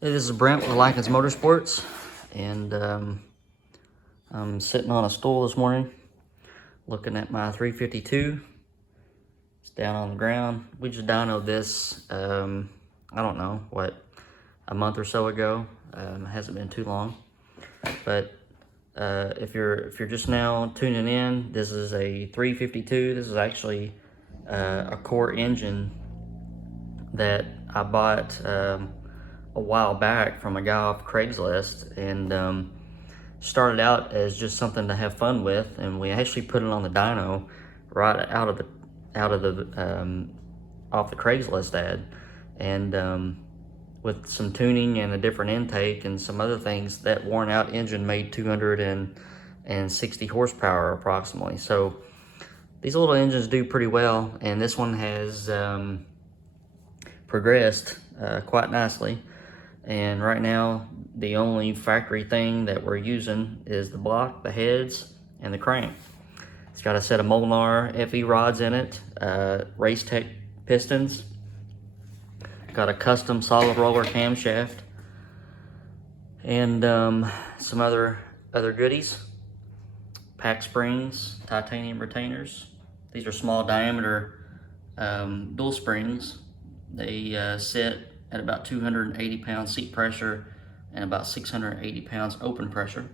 Hey, this is Brent with Likens Motorsports, and I'm sitting on a stool this morning looking at my 352. It's down on the ground. We just dynoed this, I don't know, a month or so ago. It hasn't been too long. But if you're just now tuning in, this is a 352. This is actually a core engine that I bought a while back from a guy off Craigslist, and started out as just something to have fun with, and we actually put it on the dyno right off the Craigslist ad, and with some tuning and a different intake and some other things, that worn out engine made 260 horsepower approximately. So these little engines do pretty well, and this one has progressed quite nicely. And right now, the only factory thing that we're using is the block, the heads, and the crank. It's got a set of Molnar FE rods in it, Racetech pistons, got a custom solid roller camshaft, and some other goodies. Pack springs, titanium retainers. These are small diameter dual springs. They sit at about 280 pounds seat pressure and about 680 pounds open pressure.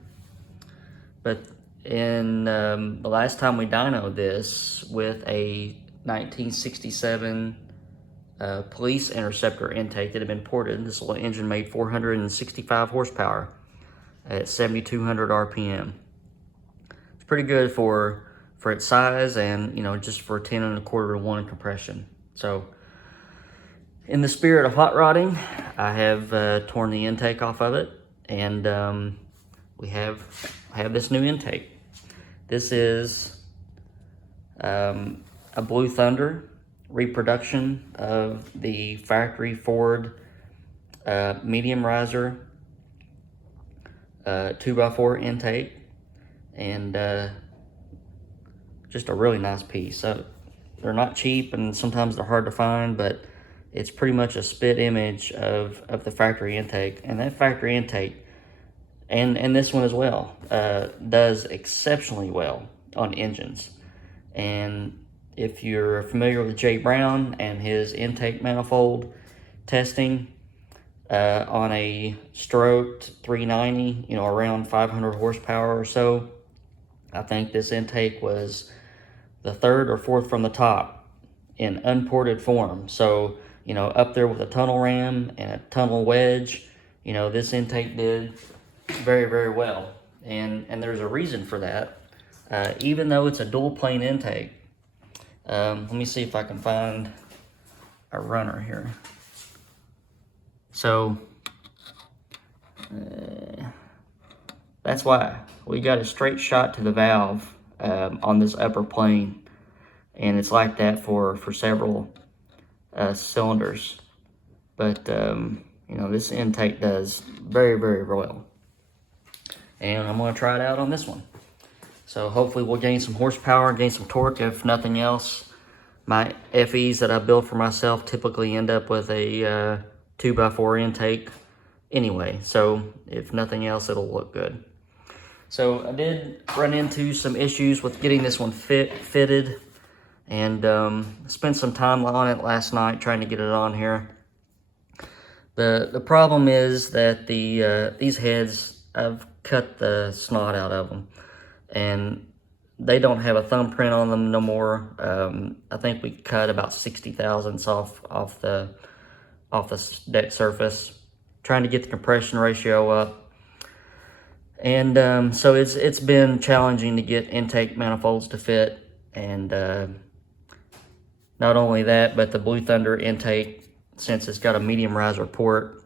But in the last time we dynoed this with a 1967 police interceptor intake that had been ported, this little engine made 465 horsepower at 7,200 RPM. It's pretty good for its size, and just for 10 1/4 to 1 compression. So in the spirit of hot rodding, I have torn the intake off of it, and we have this new intake. This is a Blue Thunder reproduction of the factory Ford medium riser 2x4 intake, and just a really nice piece. They're not cheap, and sometimes they're hard to find, but it's pretty much a spit image of the factory intake. And that factory intake, and this one as well, does exceptionally well on engines. And if you're familiar with Jay Brown and his intake manifold testing, on a stroked 390, around 500 horsepower or so, I think this intake was the third or fourth from the top in unported form. So, up there with a tunnel ram and a tunnel wedge, this intake did very, very well. And there's a reason for that. Even though it's a dual plane intake, let me see if I can find a runner here. So, that's why we got a straight shot to the valve on this upper plane, and it's like that for several cylinders. But this intake does very, very well, and I'm going to try it out on this one. So hopefully we'll gain some horsepower, gain some torque. If nothing else, my FEs that I build for myself typically end up with a 2x4 intake anyway, so if nothing else, it'll look good. So I did run into some issues with getting this one fitted, and spent some time on it last night trying to get it on here. The problem is that these heads, I've cut the snot out of them, and they don't have a thumbprint on them no more. I think we cut about 60 thousandths off the deck surface, trying to get the compression ratio up. And so it's been challenging to get intake manifolds to fit. And not only that, but the Blue Thunder intake, since it's got a medium riser port,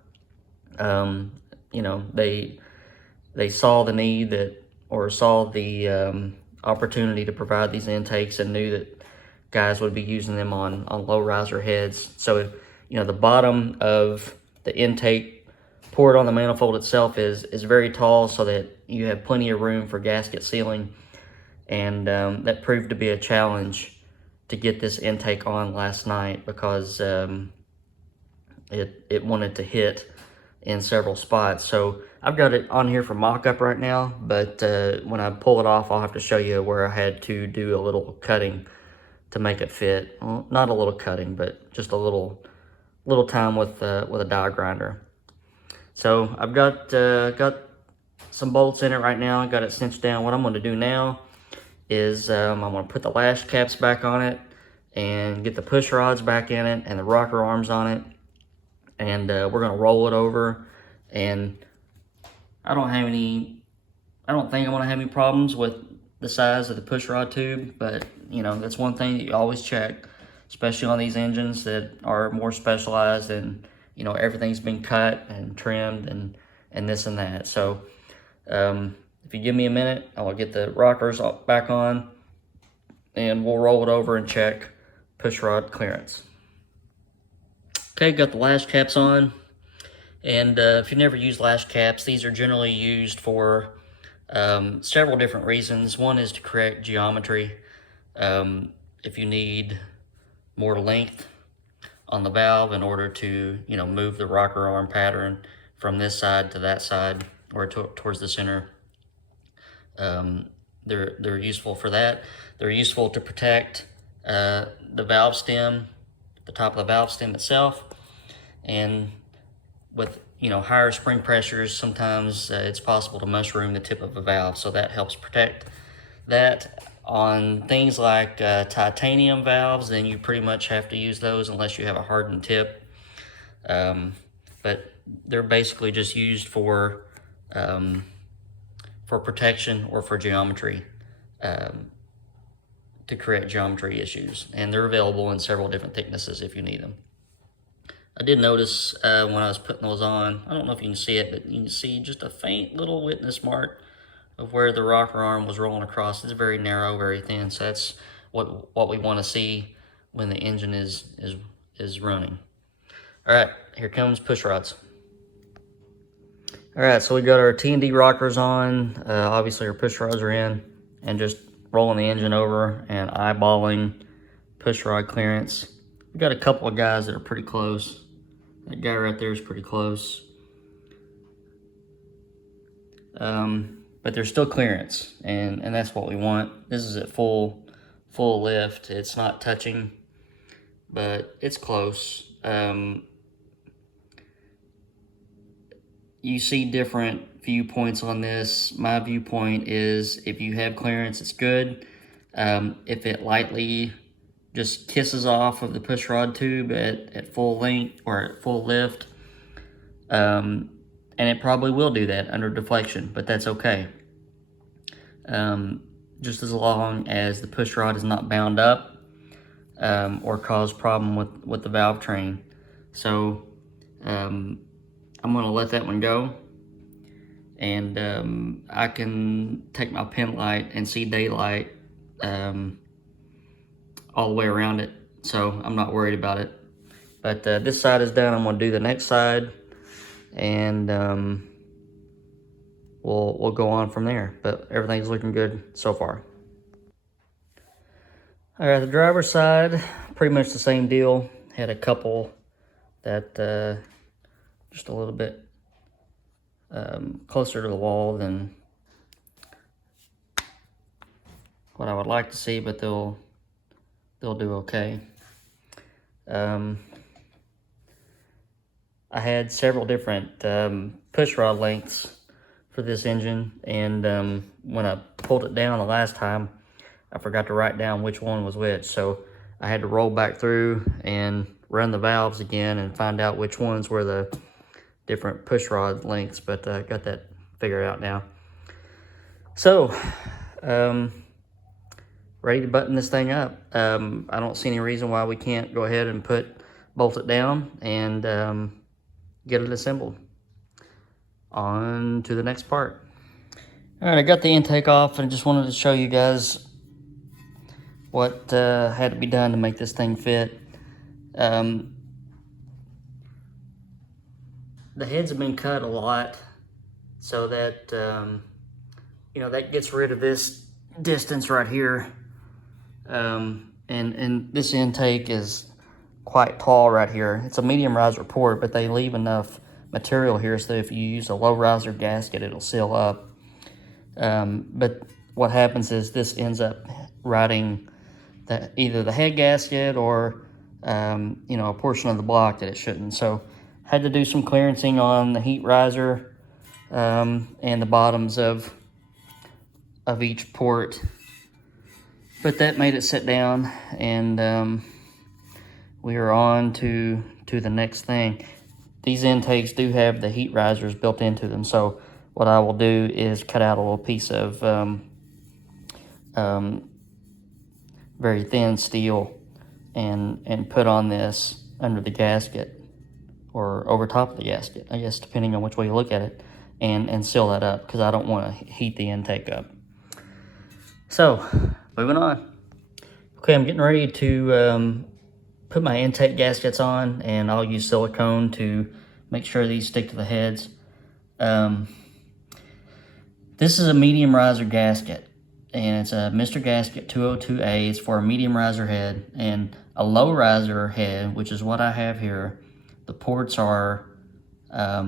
they saw the need saw the opportunity to provide these intakes, and knew that guys would be using them on low riser heads. So the bottom of the intake port on the manifold itself is very tall, so that you have plenty of room for gasket sealing, and that proved to be a challenge to get this intake on last night, because it wanted to hit in several spots. So I've got it on here for mock-up right now, but when I pull it off, I'll have to show you where I had to do a little cutting to make it fit. Well, not a little cutting, but just a little time with a die grinder. So I've got some bolts in it right now. I got it cinched down. What I'm going to do now is I'm going to put the lash caps back on it and get the push rods back in it and the rocker arms on it. And we're going to roll it over. And I don't think I'm going to have any problems with the size of the push rod tube. But, you know, that's one thing that you always check, especially on these engines that are more specialized and, you know, everything's been cut and trimmed and this and that. So if you give me a minute, I'll get the rockers back on and we'll roll it over and check push rod clearance. Okay, got the lash caps on. And if you've never used lash caps, these are generally used for several different reasons. One is to correct geometry. If you need more length on the valve in order to, you know, move the rocker arm pattern from this side to that side or towards the center, they're useful for that. They're useful to protect the valve stem, the top of the valve stem itself, and with, you know, higher spring pressures, sometimes it's possible to mushroom the tip of a valve, so that helps protect that. On things like titanium valves, then you pretty much have to use those unless you have a hardened tip. But they're basically just used for protection or for geometry, to correct geometry issues. And they're available in several different thicknesses if you need them. I did notice when I was putting those on, I don't know if you can see it, but you can see just a faint little witness mark of where the rocker arm was rolling across. It's very narrow, very thin, so that's what we want to see when the engine is running. All right, here comes push rods. All right, so we got our T&D rockers on. Obviously our push rods are in, and just rolling the engine over and eyeballing push rod clearance. We got a couple of guys that are pretty close. That guy right there is pretty close. But there's still clearance, and that's what we want. This is at full lift. It's not touching, but it's close. You see different viewpoints on this. My viewpoint is if you have clearance, it's good. If it lightly just kisses off of the push rod tube at full length or at full lift, and it probably will do that under deflection, but that's okay. Just as long as the push rod is not bound up or cause problem with the valve train. So I'm gonna let that one go, and I can take my pin light and see daylight all the way around it, so I'm not worried about it. But this side is done. I'm gonna do the next side, and we'll go on from there. But everything's looking good so far. All right, the driver's side, pretty much the same deal. Had a couple that just a little bit closer to the wall than what I would like to see, but they'll do okay. I had several different push rod lengths for this engine, and when I pulled it down the last time, I forgot to write down which one was which, so I had to roll back through and run the valves again and find out which ones were the different push rod lengths, but I got that figured out now. So, ready to button this thing up. I don't see any reason why we can't go ahead and bolt it down and get it assembled. On to the next part. All right, I got the intake off and just wanted to show you guys what had to be done to make this thing fit. The heads have been cut a lot so that, you know, that gets rid of this distance right here. And this intake is quite tall right here. It's a medium riser port, but they leave enough material here, so if you use a low riser gasket, it'll seal up. But what happens is this ends up riding either the head gasket or you know, a portion of the block that it shouldn't. So had to do some clearancing on the heat riser and the bottoms of each port. But that made it sit down, and we are on to the next thing. These intakes do have the heat risers built into them, so what I will do is cut out a little piece of very thin steel and put on this under the gasket, or over top of the gasket, I guess, depending on which way you look at it, and seal that up, because I don't want to heat the intake up. So, moving on. Okay, I'm getting ready to put my intake gaskets on, and I'll use silicone to make sure these stick to the heads. This is a medium riser gasket, and it's a Mr. Gasket 202A. It's for a medium riser head, and a low riser head, which is what I have here. The ports are a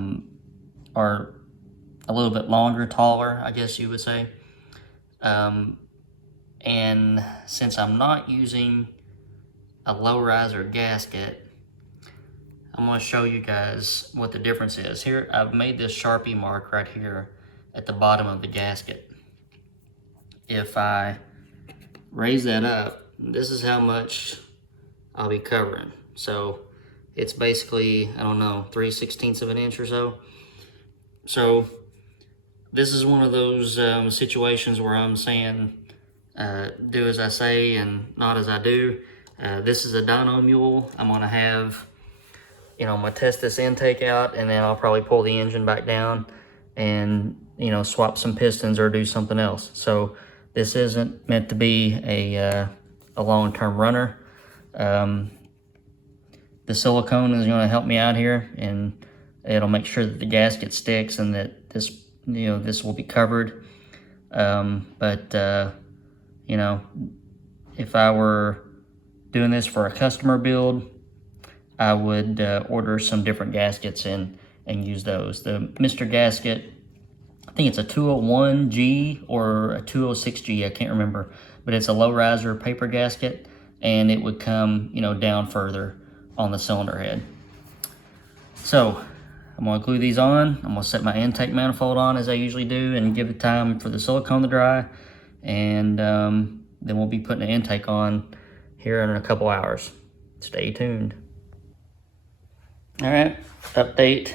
little bit longer, taller, I guess you would say. And since I'm not using a low riser gasket, I'm going to show you guys what the difference is. Here, I've made this Sharpie mark right here at the bottom of the gasket. If I raise that up, this is how much I'll be covering. So it's basically, I don't know, 3/16 of an inch or so. So this is one of those situations where I'm saying, do as I say and not as I do. This is a dyno mule. I'm gonna have, you know, I'm gonna test this intake out, and then I'll probably pull the engine back down and, you know, swap some pistons or do something else. So this isn't meant to be a long-term runner. The silicone is going to help me out here, and it'll make sure that the gasket sticks and that this, you know, this will be covered. You know, if I were doing this for a customer build, I would order some different gaskets and use those. The Mr. Gasket, I think it's a 201G or a 206G, I can't remember, but it's a low riser paper gasket, and it would come, you know, down further on the cylinder head. So I'm going to glue these on. I'm going to set my intake manifold on as I usually do and give it time for the silicone to dry, and then we'll be putting the intake on here in a couple hours. Stay tuned. All right, update.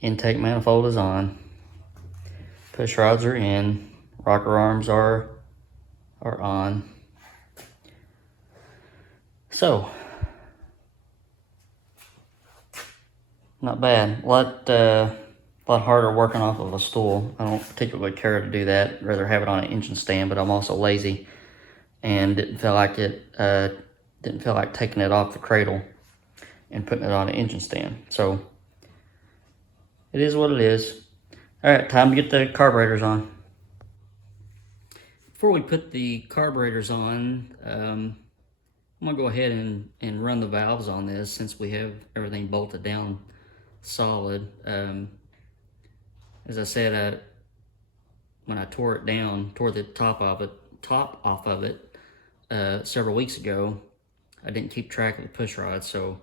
Intake manifold is on. Push rods are in. Rocker arms are on. So, not bad. A lot harder working off of a stool. I don't particularly care to do that. I'd rather have it on an engine stand, but I'm also lazy and didn't feel like taking it off the cradle and putting it on an engine stand. So it is what it is. All right, time to get the carburetors on. Before we put the carburetors on, I'm gonna go ahead and run the valves on this, since we have everything bolted down solid. As I said, when I tore the top off of it several weeks ago, I didn't keep track of the push rods, so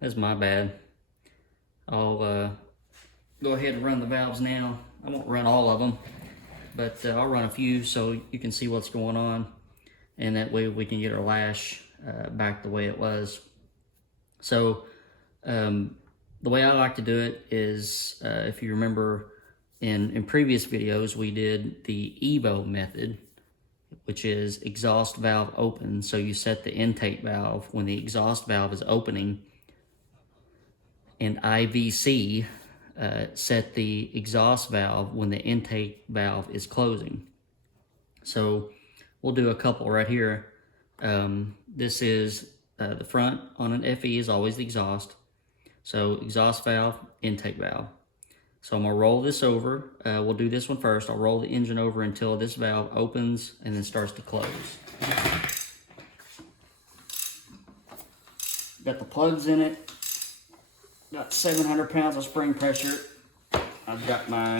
that's my bad. I'll go ahead and run the valves now. I won't run all of them, but I'll run a few so you can see what's going on, and that way we can get our lash back the way it was. So the way I like to do it is, if you remember in previous videos, we did the EVO method, which is exhaust valve open. So you set the intake valve when the exhaust valve is opening, and IVC set the exhaust valve when the intake valve is closing. So we'll do a couple right here. This is the front on an FE is always the exhaust. So exhaust valve, intake valve. So I'm gonna roll this over. We'll do this one first. I'll roll the engine over until this valve opens and then starts to close. Got the plugs in it. got 700 pounds of spring pressure. I've got my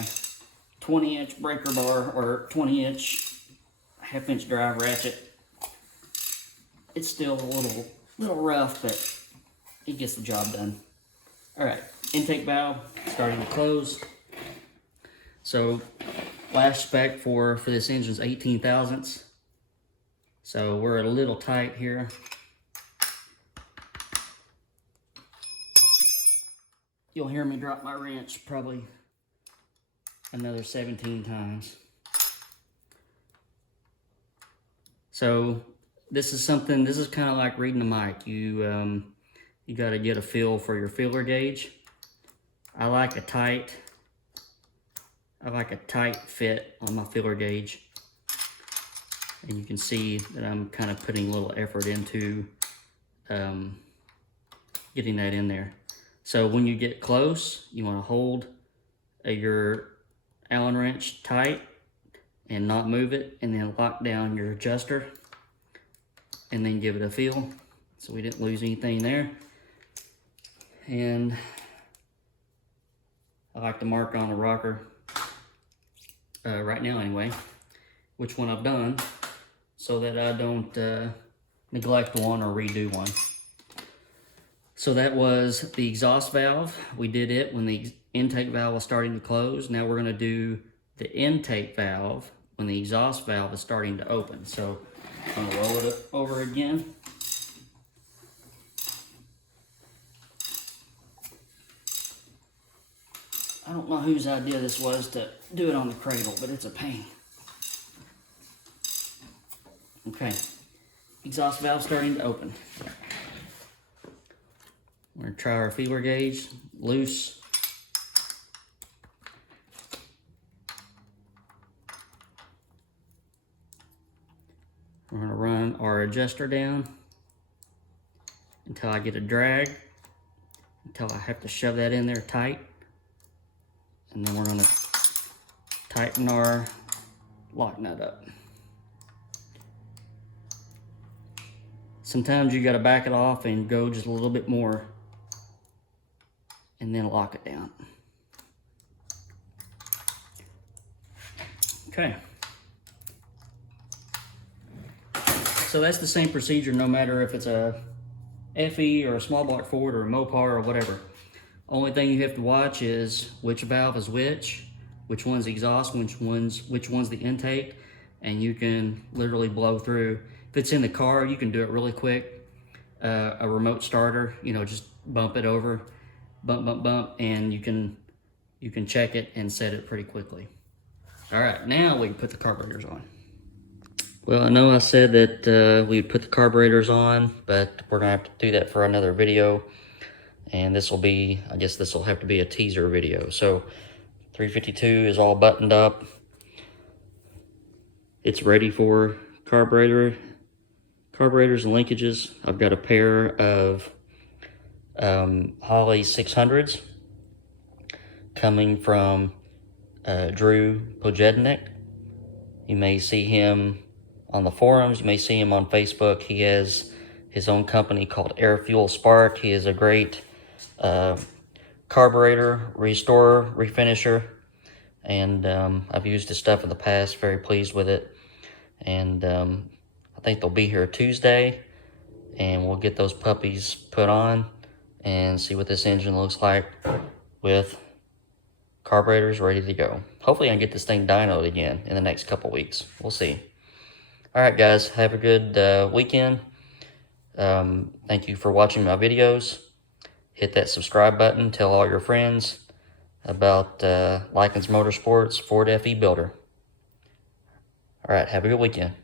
20-inch breaker bar, or 20-inch half-inch drive ratchet. It's still a little rough, but it gets the job done. All right, intake valve starting to close. So last spec for this engine is 18 thousandths. So we're a little tight here. You'll hear me drop my wrench probably another 17 times. So this is kind of like reading the mic. You got to get a feel for your feeler gauge. I like a tight fit on my feeler gauge. And you can see that I'm kind of putting a little effort into getting that in there. So when you get close, you want to hold your Allen wrench tight and not move it, and then lock down your adjuster and then give it a feel. So we didn't lose anything there. And I like to mark on the rocker right now anyway, which one I've done, so that I don't neglect one or redo one. So that was the exhaust valve. We did it when the intake valve was starting to close. Now we're going to do the intake valve when the exhaust valve is starting to open. So I'm going to roll it over again. I don't know whose idea this was to do it on the cradle, but it's a pain. Okay, exhaust valve starting to open. We're going to try our feeler gauge, loose. We're going to run our adjuster down until I get a drag, until I have to shove that in there tight. And then we're going to tighten our lock nut up. Sometimes you got to back it off and go just a little bit more, and then lock it down. Okay. So that's the same procedure no matter if it's a FE or a small block Ford or a Mopar or whatever. Only thing you have to watch is which valve is which one's the exhaust, which one's the intake, and you can literally blow through. If it's in the car, you can do it really quick. A remote starter, just bump it over, bump, and you can check it and set it pretty quickly. All right, now we can put the carburetors on. Well, I know I said that we'd put the carburetors on, but we're gonna have to do that for another video. And this will be, I guess this will have to be a teaser video. So 352 is all buttoned up. It's ready for carburetors and linkages. I've got a pair of Holley 600s coming from Drew Pojednik. You may see him on the forums. You may see him on Facebook. He has his own company called Air Fuel Spark. He is a great carburetor restorer, refinisher, and I've used his stuff in the past. Very pleased with it. And I think they'll be here Tuesday, and we'll get those puppies put on and see what this engine looks like with carburetors ready to go. Hopefully I can get this thing dynoed again in the next couple weeks. We'll see. All right, guys, have a good weekend. Thank you for watching my videos. Hit that subscribe button. Tell all your friends about Likens Motorsports Ford FE Builder. All right, have a good weekend.